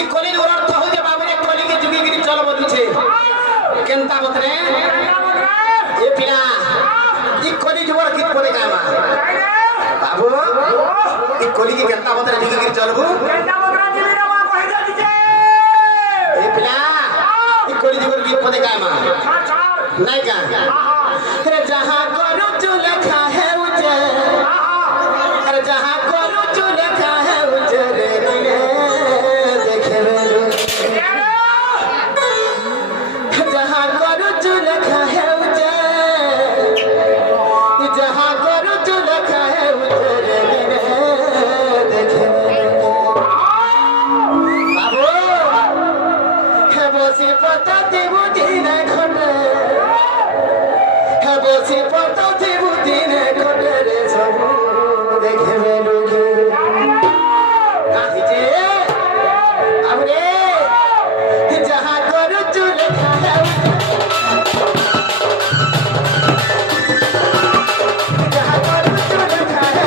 इ कली अर्थ हो जे बाबरे कली के जुगी गिरी चल बलुछे केनता बतरे ए पिला इ कली जुगर कित पड़े कामा बाबू इ कली के केनता बतरे जुगी गिरी चलबू केनता बतरा दिबी रे मां कहि दे दिजे ए पिला इ कली जुगर कित पड़े कामा नहीं का अरे जहां करू जो लिखा है उजे अरे जहां करू जो लिखा है उजे रे देखे बेलू जहां करू जो लिखा है उजे जहां करू जो लिखा है उजे रे देखे बाबू है बसी पता देबू दिन खटे है बसी पता देबू दिन खटे रे सब देखे बेलू काहे जे अब रे जहां करू जो लिखा है जहां करू जो लिखा है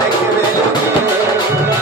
देखे बेलू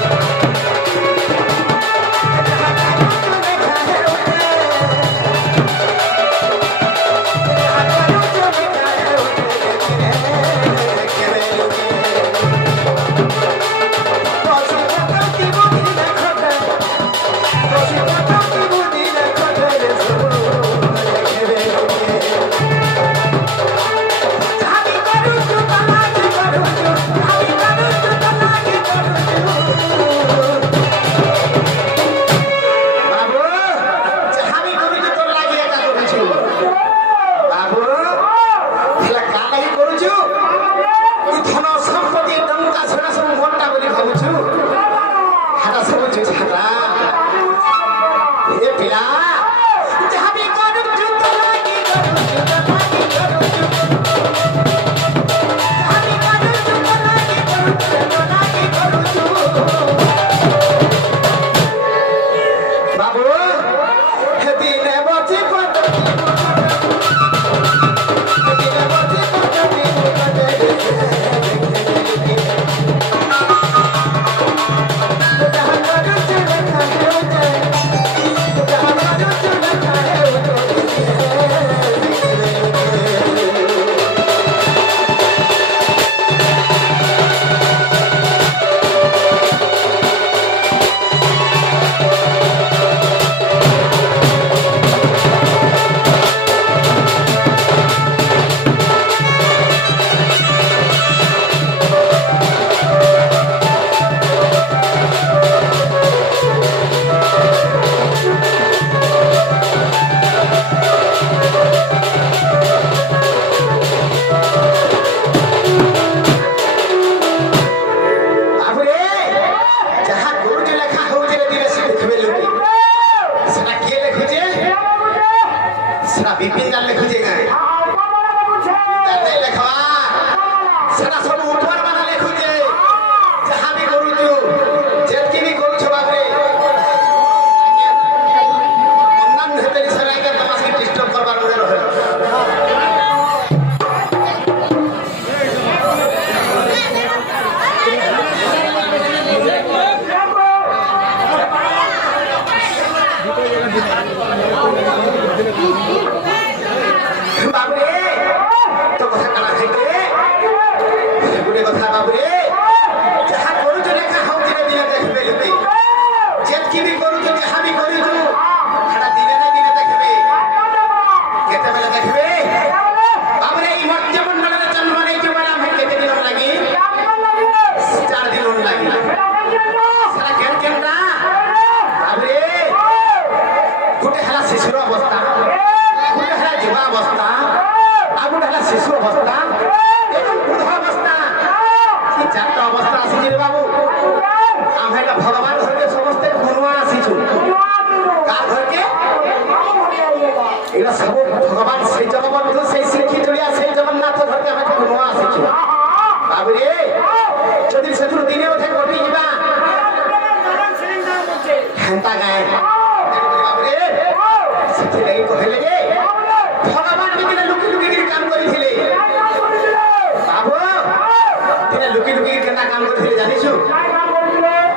लुकी लुकी केना काम करथिले जानिछु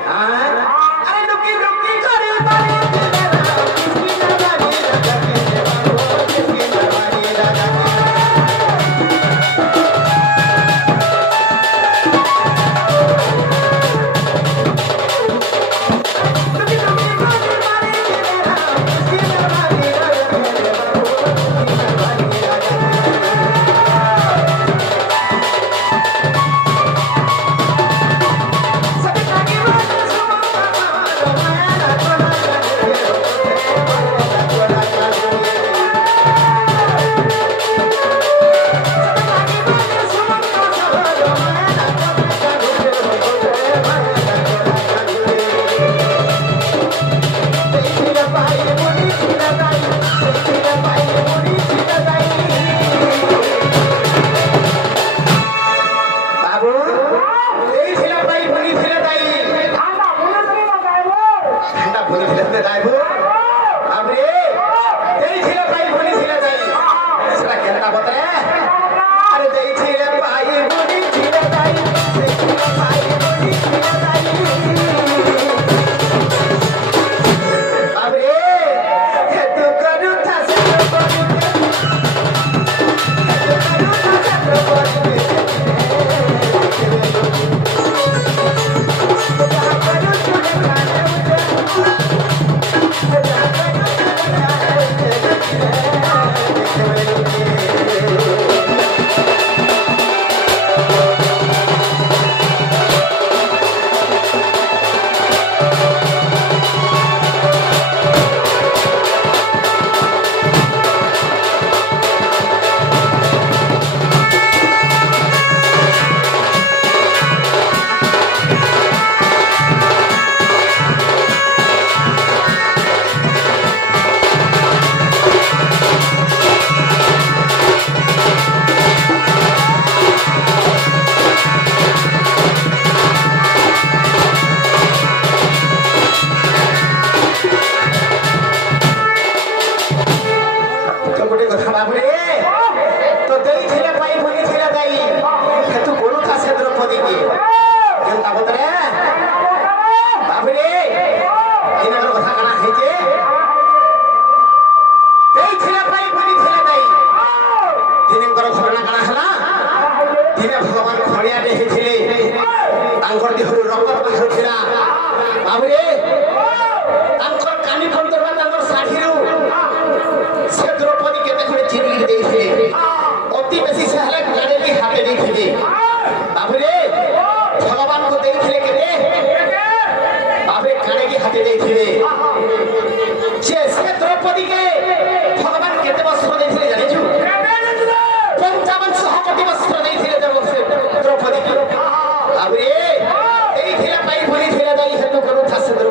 हां अरे लुकी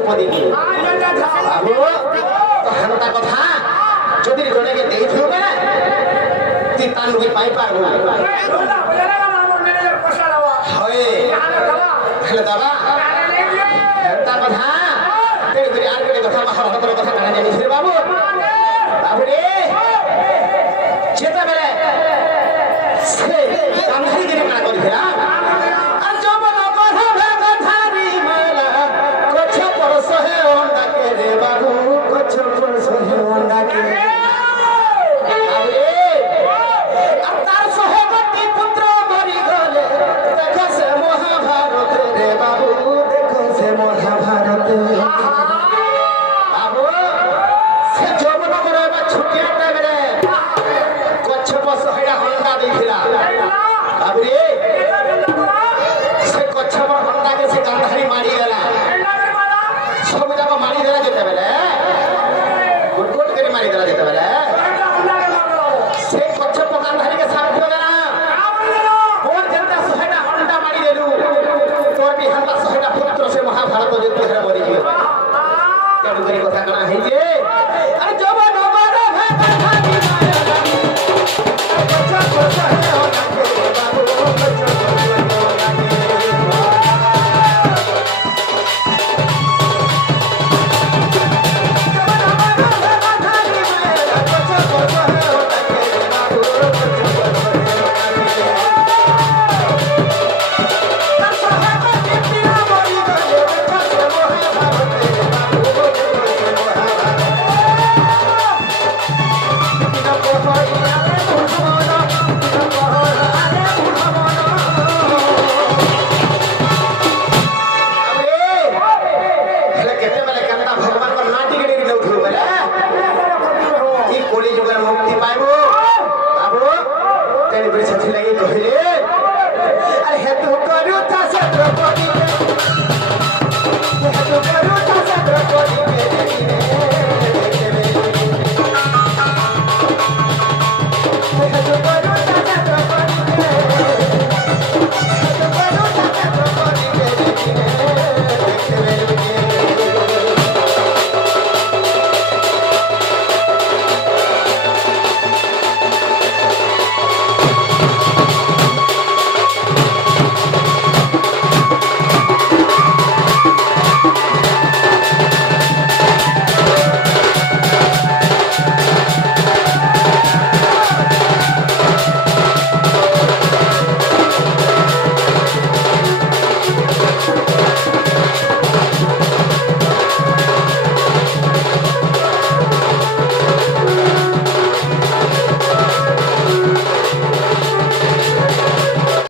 দ্রৌপদী বাবু তো হেনতা কথা যদি জনেকে ଦେଇଥିବ বে তুই তানুকে পাই পারবো হয় হেলে দাবা হেনতা কথা তেরে করে আর করে কথা মহাভারতের কথা কানা জানিস রে বাবু বাবু রে যেতেবেলে সে গান্ধারী দিনে কানা করি ফেরা আর যৌবন কথা ধারি মেলা কচ্ছ পরশ হে অন্ডাকে রে বাবু কচ্ছ পরশ হে অন্ডাকে বাবু রে আর তার সহবর্তী পুত্র মরি গলে দেখো সে মহাভারত রে বাবু দেখো সে মহাভারত বাবু সে যৌবন করে এবার ছুটিয়া টাইমে কচ্ছ পরশ হে অন্ডা দিয়েছিলা বাবু রে সে কচ্ছ অন্ডাকে সে গান্ধারী মারি গেলা সব যাক মারি দেলা যেতে বেলে গুট গুট করে মারি দেলা যেতে বেলে সে কচ্ছপ গান্ধারীকে সাথ দেবে না ওর যেটা 100টা অন্ডা মারি দেলু তোর বিহানটা 100টা পুত্র সে মহাভারত যুদ্ধ হেরে মরি